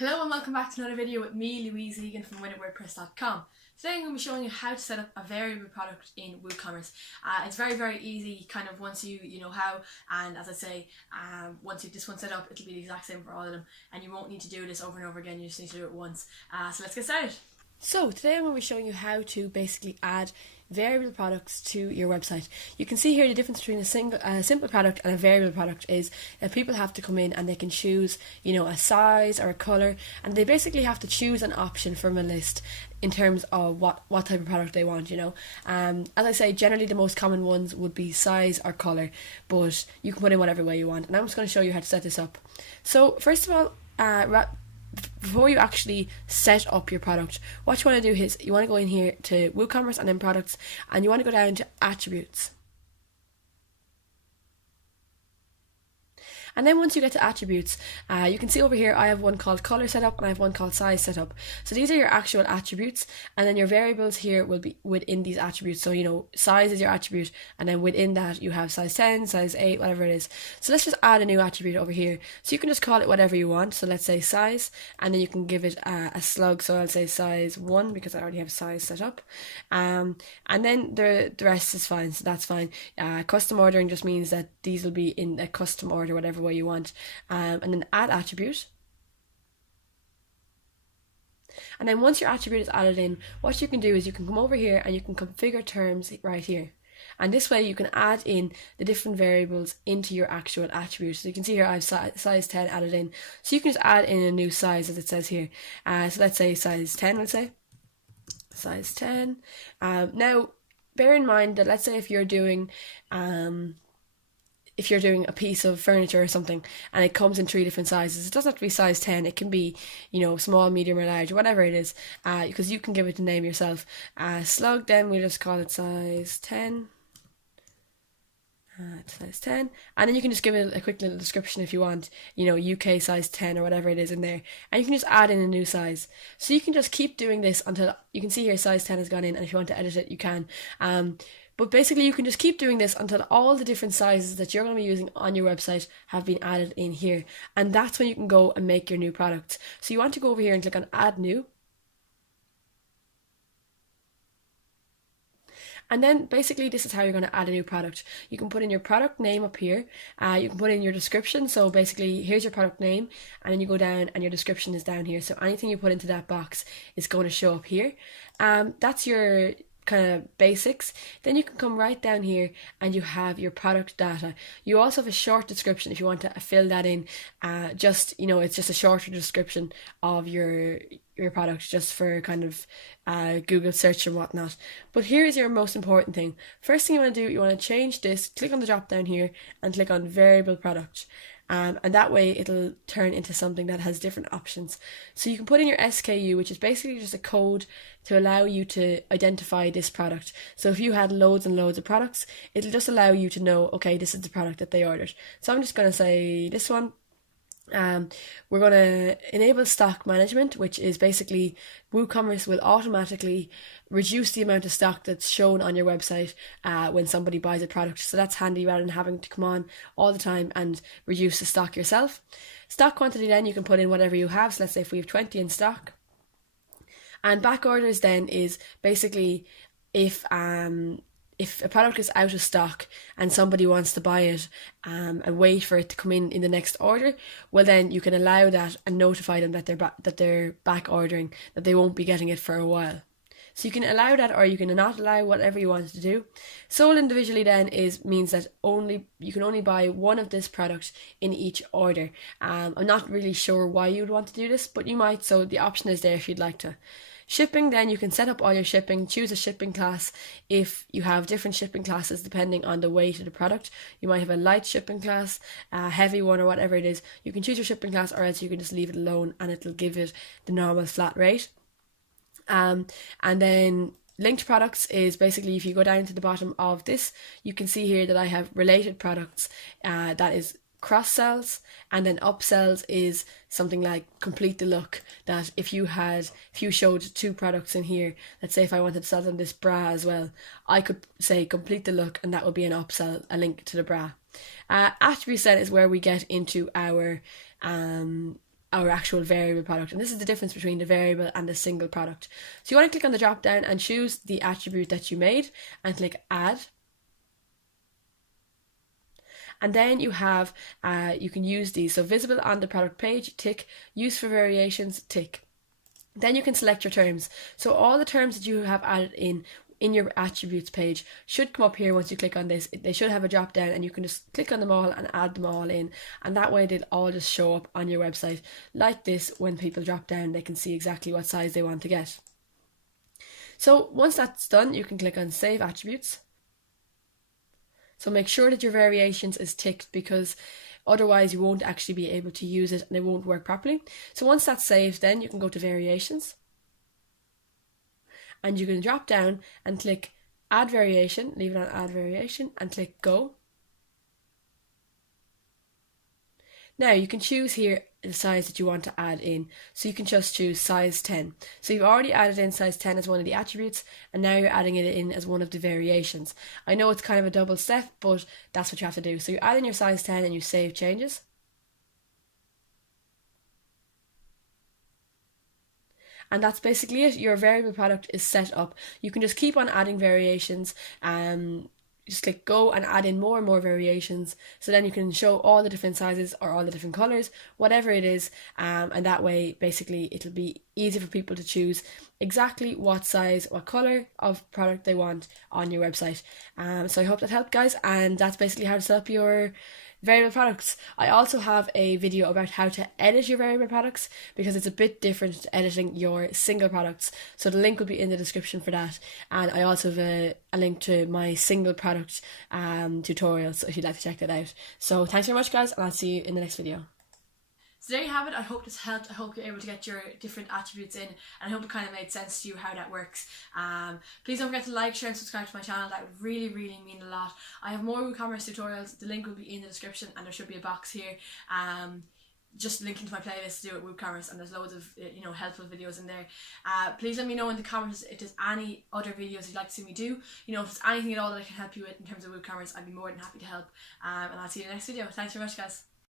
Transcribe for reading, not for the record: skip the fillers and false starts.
Hello and welcome back to another video with me, Louise Egan from Wordpress.com. Today I'm going to be showing you how to set up a variable product in Woocommerce. It's very easy kind of once you know how, and as I say, once you this one set up, it'll be the exact same for all of them and you won't need to do this over and over again, you just need to do it once. So let's get started. So today I'm going to be showing you how to basically add variable products to your website. You can see here the difference between a simple product and a variable product is that people have to come in and they can choose, a size or a colour, and they basically have to choose an option from a list in terms of what type of product they want. As I say, generally the most common ones would be size or colour, but you can put in whatever way you want, and I'm just going to show you how to set this up. So first of all, before you actually set up your product, what you want to do is you want to go in here to WooCommerce and then products, and you want to go down to attributes. And then once you get to attributes, you can see over here I have one called color setup and I have one called size setup. So these are your actual attributes, and then your variables here will be within these attributes. So size is your attribute, and then within that you have size 10, size 8, whatever it is. So let's just add a new attribute over here. So you can just call it whatever you want. So let's say size, and then you can give it a slug. So I'll say size 1 because I already have size set up. And then the rest is fine, so that's fine. Custom ordering just means that these will be in a custom order, whatever way you want, and then add attribute. And then once your attribute is added in, what you can do is you can come over here and you can configure terms right here, and this way you can add in the different variables into your actual attribute. So you can see here I have size 10 added in, so you can just add in a new size as it says here. So let's say size 10, let's say size 10. Now bear in mind that let's say if you're doing a piece of furniture or something and it comes in 3 different sizes, it doesn't have to be size 10, it can be small, medium or large or whatever it is, because you can give it a name yourself. Slug, then we'll just call it size 10. Size 10, and then you can just give it a quick little description if you want, UK size 10 or whatever it is in there, and you can just add in a new size. So you can just keep doing this until you can see here size 10 has gone in, and if you want to edit it you can. But basically you can just keep doing this until all the different sizes that you're going to be using on your website have been added in here, and that's when you can go and make your new product. So you want to go over here and click on add new. And then basically this is how you're going to add a new product. You can put in your product name up here. You can put in your description. So basically here's your product name, and then you go down and your description is down here. So anything you put into that box is going to show up here. That's your kind of basics. Then you can come right down here and you have your product data. You also have a short description if you want to fill that in. It's just a shorter description of your product, just for kind of Google search and whatnot. But here's your most important thing. First thing you want to do, you want to change this, click on the drop down here and click on variable product. And that way it'll turn into something that has different options. So you can put in your SKU, which is basically just a code to allow you to identify this product. So if you had loads and loads of products, it'll just allow you to know, okay, this is the product that they ordered. So I'm just going to say this one. We're going to enable stock management, which is basically WooCommerce will automatically reduce the amount of stock that's shown on your website when somebody buys a product. So that's handy rather than having to come on all the time and reduce the stock yourself. Stock quantity, then you can put in whatever you have. So let's say if we have 20 in stock. And back orders then is basically if a product is out of stock and somebody wants to buy it and wait for it to come in the next order, well then you can allow that and notify them that they're back ordering, that they won't be getting it for a while. So you can allow that, or you can not allow, whatever you want to do. Sold individually then means that you can only buy one of this product in each order. I'm not really sure why you would want to do this, but you might, so the option is there if you'd like to. Shipping, then you can set up all your shipping, choose a shipping class if you have different shipping classes depending on the weight of the product. You might have a light shipping class, a heavy one, or whatever it is. You can choose your shipping class, or else you can just leave it alone and it'll give it the normal flat rate. And then linked products is basically if you go down to the bottom of this, you can see here that I have related products. That is cross sells, and then upsells is something like complete the look, that if you showed 2 products in here, let's say if I wanted to sell them this bra as well, I could say complete the look, and that would be an upsell, a link to the bra. Attributes then is where we get into our our actual variable product. And this is the difference between the variable and the single product. So you want to click on the drop down and choose the attribute that you made and click add. And then you have, you can use these. So visible on the product page, tick. Use for variations, tick. Then you can select your terms. So all the terms that you have added in your attributes page should come up here once you click on this. They should have a drop down and you can just click on them all and add them all in, and that way they'll all just show up on your website like this. When people drop down, they can see exactly what size they want to get. So once that's done, you can click on Save Attributes. So make sure that your variations is ticked, because otherwise you won't actually be able to use it and it won't work properly. So once that's saved, then you can go to Variations and you can drop down and click Add Variation, leave it on Add Variation and click Go. Now you can choose here the size that you want to add in. So you can just choose size 10. So you've already added in size 10 as one of the attributes, and now you're adding it in as one of the variations. I know it's kind of a double step, but that's what you have to do. So you add in your size 10 and you save changes. And that's basically it. Your variable product is set up. You can just keep on adding variations. Just click go and add in more and more variations, so then you can show all the different sizes or all the different colors, whatever it is, and that way basically it'll be easy for people to choose exactly what size, what color of product they want on your website. So I hope that helped, guys, and that's basically how to set up your variable products. I also have a video about how to edit your variable products, because it's a bit different to editing your single products. So the link will be in the description for that. And I also have a link to my single product tutorial, so if you'd like to check that out. So thanks very much, guys, and I'll see you in the next video. So there you have it. I hope this helped. I hope you're able to get your different attributes in, and I hope it kind of made sense to you how that works. Please don't forget to like, share and subscribe to my channel. That would really, really mean a lot. I have more WooCommerce tutorials. The link will be in the description, and there should be a box here. Just linking to my playlist to do with WooCommerce, and there's loads of helpful videos in there. Please let me know in the comments if there's any other videos you'd like to see me do. If there's anything at all that I can help you with in terms of WooCommerce, I'd be more than happy to help. And I'll see you in the next video. Thanks very much, guys.